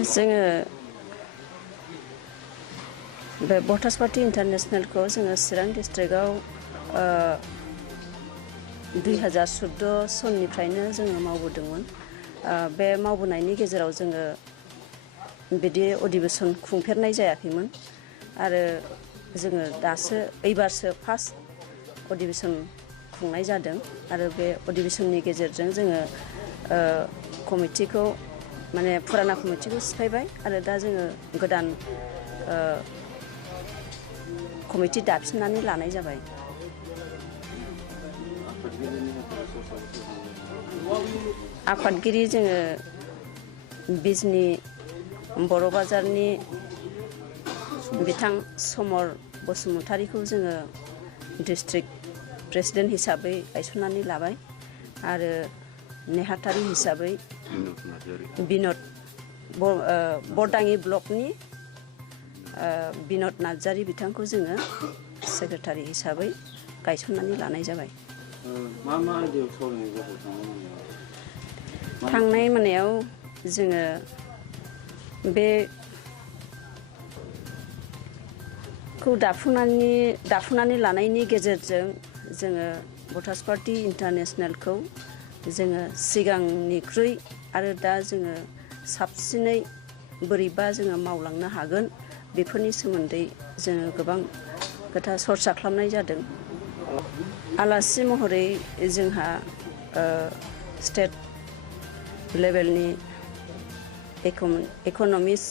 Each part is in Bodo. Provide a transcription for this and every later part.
जोङो बे भटार्स पार्टी इन्टारनेशनेलखौ जोङो चिरां डिस्ट्रिक्टआव 2014 सननिफ्रायनो जोङो मावबोदोंमोन। बे मावबोनायनि गेजेराव जोङो बिदि अधिवेशन खुंफेरनाय जायाखैमोन आरो जोङो दासो एबारसो फार्स्ट अधिवेशन खुंनाय जादों आरो बे अधिवेशननि गेजेरजों जोङो कमिटिखौ माने फुराना कमिटिखौ सिफायबाय आरो दा जोङो गोदान कमिटि दाफिननानै लानाय जाबाय। आफादगिरि जोङो बिजनी बर' बाजारनि बिथां समर बसुमतारीखौ जोङो डिस्ट्रिक्ट प्रेसिडेन्ट हिसाबै गायसननानै लाबाय आरो नेहाथारि हिसाबै बिनद बरदाङि ब्लकनि बिनद नार्जारी बिथांखौ जोङो सेक्रेटारि हिसाबै गायसननानै लानाय जाबाय। थांनाय मोनायाव जोङो बे खौ दाफुंनानै लानायनि गेजेरजों जोङो भटार्स पार्टी इन्टारनेशनेलखौ जोङो सिगांनिख्रुइ आरो दा जोङो साबसिनै बोरैबा जोङो मावलांनो हागोन बेफोरनि सोमोन्दै जोङो गोबां खोथा सरसा खालामनाय जादों। आलासि महरै जोंहा स्टेट लेभेलनि इक'नमिक्स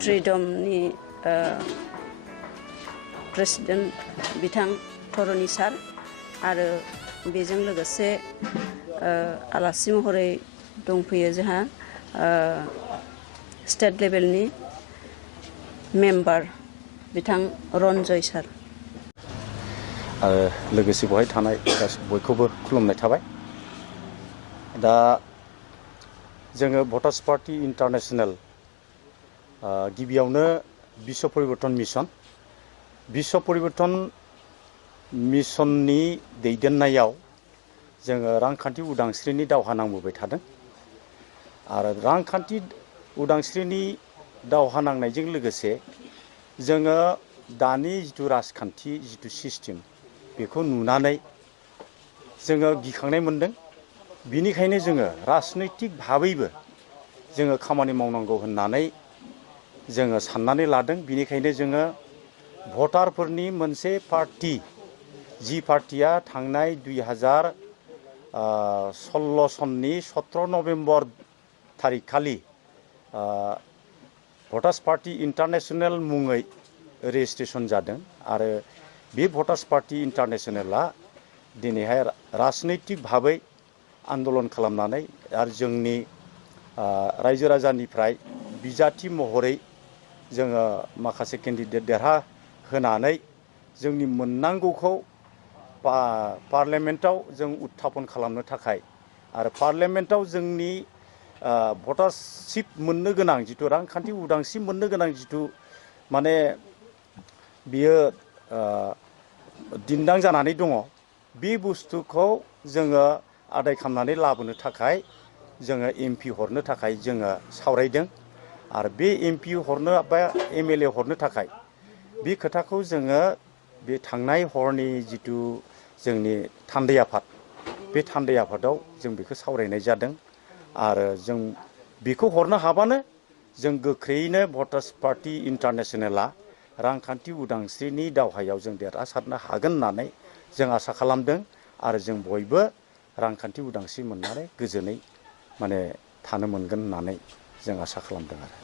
फ्रिडमनि प्रेसिडेन्ट बिथां धरणी सार आरो बेजों लोगोसे आलासि महरै दंफैयो जोंहा स्टेट लेभेलनि मेम्बार बिथां रन्जय सार आरो लोगोसे बेवहाय थानाय बयखौबो खुलुमनाय थाबाय। दा जोङो भटार्स पार्टी इन्टारनेशनेल गिबियावनो बिश्व परिवर्तन मिशननि दैदेननायाव जोङो रांखान्थि उदांस्रिनि दावहा नांबोबाय थादों आरो रांखान्थि उदांस्रिनि दावहा नांनायजों लोगोसे जोङो दानि जिथु राजखान्थि जिथु सिस्टेम बेखौ नुनानै जोङो गिखांनाय मोनदों। बिनिखायनो जोङो राजनैतिक भाबैबो जोङो खामानि मावनांगौ होननानै जोङो साननानै लादों। बिनिखायनो जोङो भटारफोरनि मोनसे पार्टी जि पार्टिया थांनाय 2016 सननि 17 नभेम्बर थारिख खालि भटार्स पार्टी इन्टारनेशनेल मुङै रेजिस्ट्रेसन जादों आरो बे भटार्स पार्टी इन्टारनेशनेला दिनैहाय राजनैतिक भाबै आन्दलन खालामनानै आरो जोंनि रायजो राजानिफ्राय बिजाथि महरै जोङो माखासे केन्डिडेट देरहा होनानै जोंनि मोननांगौखौ पार्लियामेन्टआव जों उत्थापन खालामनो थाखाय आरो पार्लियामेन्टआव जोंनि भटारशिप मोननो गोनां जिथु रांखान्थि उदांस्रि मोननो गोनां जिथु माने बियो दिन्दां जानानै दङ बे बुस्थुखौ जोङो आदाय खालामनानै लाबोनो थाखाय जोङो एमपि हरनो थाखाय जोङो सावरायदों आरो बे एमपि हरनो बा एमएलए हरनो थाखाय बे खोथाखौ जोङो बे थांनाय हरनि जिथु जोंनि थान्दै आफाद बे थान्दै आफादाव जों बेखौ सावरायनाय जादों आरो जों बेखौ हरनो हाबानो जों गोख्रैयैनो भटार्स पार्टी इन्टारनेशनेला रांखान्थि उदांस्रिनि दावहायाव जों देरहासारनो हागोन होननानै जों आसा खालामदों आरो जों बयबो रांखान्थि उदांस्रि मोननानै गोजोनै माने थानो मोनगोन होननानै जों आसा खालामदों आरो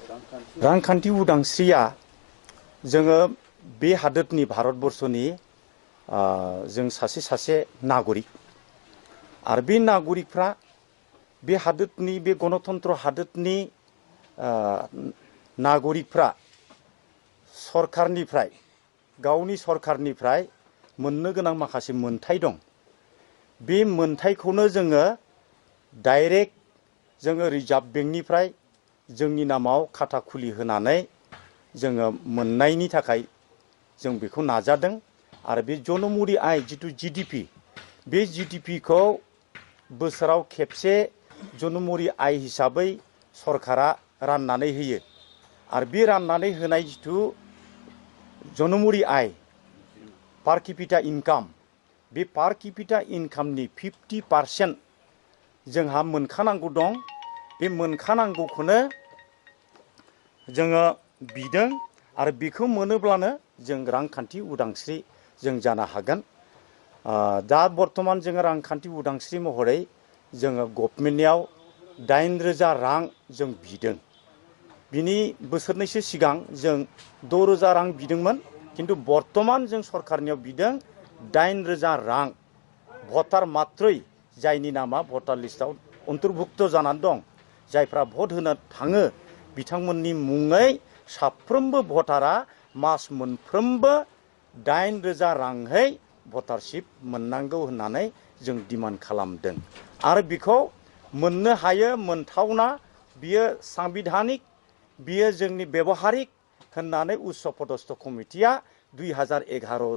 रांखान्थि उदांस्रिया जोङो बे हादोरनि भारतबर्षनि जों सासे नागरिक आरो बे नागरिकफ्रा बे हादोरनि बे गणतन्त्र हादोरनि नागरिकफ्रा सरकारनिफ्राय गावनि सरकारनिफ्राय मोननो गोनां माखासे मोनथाय दं। बे मोनथायखौनो जोङो डाइरेक्ट जोङो रिजार्भ बेंकनिफ्राय जोंनि नामाव खाता खुलि होनानै जोङो मोननायनि थाखाय जों बेखौ नाजादों आरो बे जनमुरि आय जिथु जिडिपि बे जिडिपिखौ बोसोराव खेबसे जनमुरि आय हिसाबै सरकारा राननानै होयो आरो बे राननानै होनाय जिथु जनमुरि आय पार केपिटा इनकाम बे पार केपिटा इनकामनि 50% जोंहा मोनखानांगौ दं बे मोनखानांगौखौनो जोङो बिदों आरो बेखौ मोनोब्लानो जों रांखान्थि उदांस्रि जों जानो हागोन दा बर्तमान जोङो रांखान्थि उदांस्रि महरै जोङो गभर्नमेन्टनियाव 8,000 रां जों बिदों बिनि बोसोरनैसो सिगां जों 6,000 रां बिदोंमोन किन्तु बर्तमान जों सरकारनियाव बिदों 8,000 रां भटार मात्रै जायनि नामा भटार लिस्टआव अन्तर्भुक्त जानानै दं जायफ्रा भट होनो थाङो बिथांमोननि मुङै साफ्रोमबो भटारा मास मोनफ्रोमबो 8,000 रांहै भटारशिप मोननांगौ होननानै जों डिमान्ड खालामदों आरो बेखौ मोननो हायो मोनथावना बियो सांबिधानिक बियो जोंनि व्यवहारिक होननानै उच्च पदस्थ कमिटिया 2011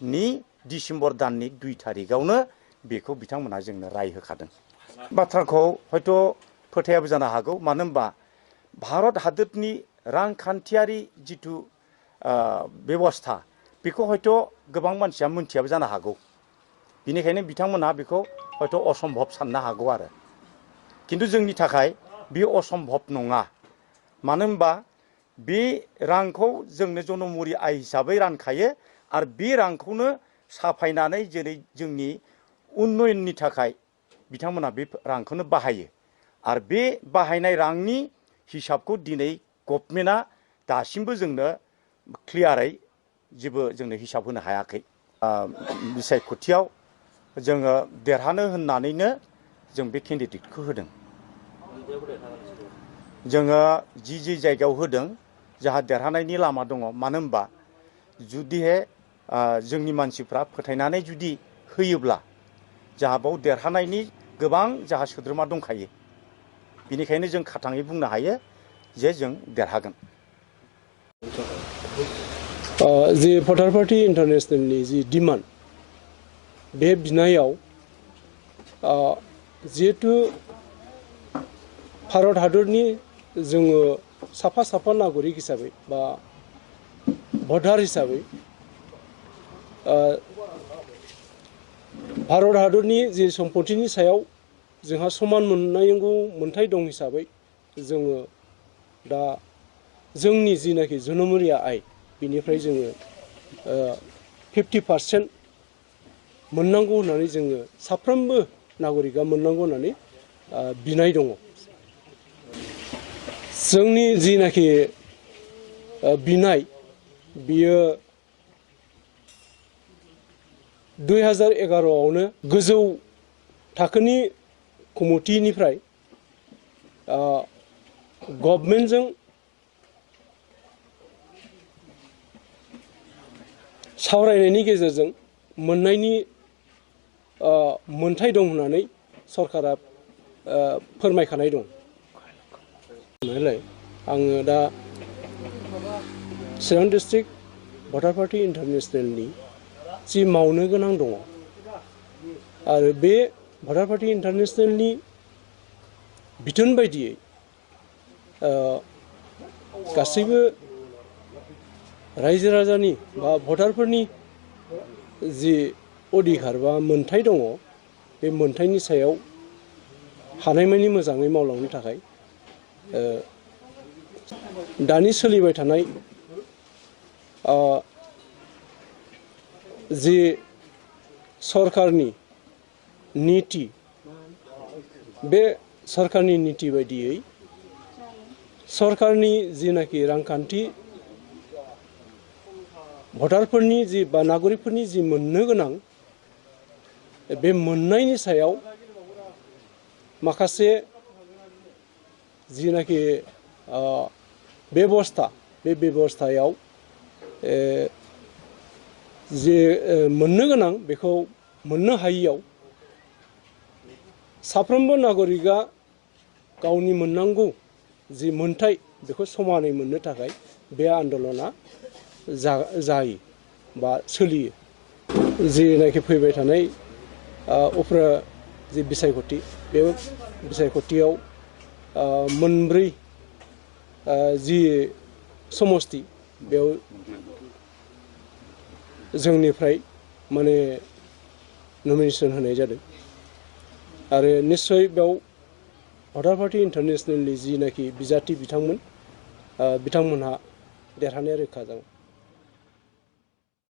नि डिसेम्बर दाननि 2 तारिखआवनो बेखौ बिथांमोना जोंनो राय होखादों बाथ्राखौ हयथ' फोथायाबो जानो हागौ मानो होनबा भारत हादरनि रांखान्थियारि जिथु बेबस्था बेखौ हयथ' गोबां मानसिया मोनथियाबो जानो हागौ बिनिखायनो बिथांमोना बेखौ हयथ' असम्भब साननो हागौ आरो किन्तु जोंनि थाखाय बे असम्भब नङा मानो होनबा बे रांखौ जोंनो जनमुरि आय हिसाबै रानखायो आरो बे रांखौनो साफायनानै जेरै जोंनि उन्नयननि थाखाय बिथांमोना बे रांखौनो बाहायो आरो बे बाहायनाय रांनि हिसाबखौ दिनै गभर्नमेन्टआ दासिमबो जोंनो क्लियारै जेबो जोंनो हिसाब होनो हायाखै बिसायख'थियाव जोङो देरहानो होननानैनो जों बे केन्डिडेटखौ होदों जोङो जि जायगायाव होदों जाहा देरहानायनि लामा दङ मानो होनबा जुदिहे जोंनि मानसिफ्रा फोथायनानै जुदि होयोब्ला जाहा बाव देरहानायनि गोबां जाहा सोद्रोमा दंखायो बिनिखायनो जों खाथाङै बुंनो हायो जे जों देरहागोन जि भटार पार्टी इन्टारनेशनेलनि जि डिमान्ड बे बिनायाव जिहेतु भारत हादरनि जोङो साफा नागरिक हिसाबै बा भटार हिसाबै भारत हादरनि जि सम्पतिनि सायाव जोंहा समान मोननांगौ मोन्थाय दं हिसाबै जोङो दा जोंनि जिनाखि जनमुरि आय बिनिफ्राय जोङो 50% मोननांगौ होननानै जोङो साफ्रोमबो नागरिकआ मोननांगौ होननानै बिनाय दङ जोंनि जिनाखि बिनाय बियो 2011आवनो गोजौ थाखोनि कमिटिनिफ्राय गभर्नमेन्टजों सावरायनायनि गेजेरजों मोननायनि मोन्थाय दं होननानै सरकारा फोरमायखानाय दं नालाय आङो दा चिरां डिस्ट्रिक्ट भटार पार्टी इन्टारनेशनेलनि जि मावनो गोनां दङ आरो बे भटार पार्टी इन्टारनेशनेलनि बिथोन बायदियै गासैबो रायजो राजानि बा भटारफोरनि जि अधिकार बा मोन्थाय दङ बे मोन्थायनि सायाव हानायमानि मोजाङै मावलांनो थाखाय दानि सोलिबाय थानाय जि सरकारनि नीति बे सरकारनि नीति बायदियै सरकारनि जिनाखि रांखान्थि भटारफोरनि जि बा नागरिकफोरनि जि मोननो गोनां बे मोननायनि सायाव माखासे जिनाखि बेबस्था बे बेबस्थायाव जे मोननो गोनां बेखौ मोननो हायियाव साफ्रोमबो नागरिकआ गावनि मोननांगौ जि मोन्थाय बेखौ समानै मोननो थाखाय बे आन्दलना जायो बा सोलियो जिनाखि फैबाय थानाय उफ्रा जि बिसायख'थि बे बिसायख'थियाव मोनब्रै जि समस्ति बेयाव जोंनिफ्राय माने नमिनेसन होनाय जादों आरो निस्सय बेयाव भटार पार्टि इन्टारनेसनेलनि जिनाखि बिजाथि बिथांमोन बिथांमोनहा देरहानाया रोखा जागोन।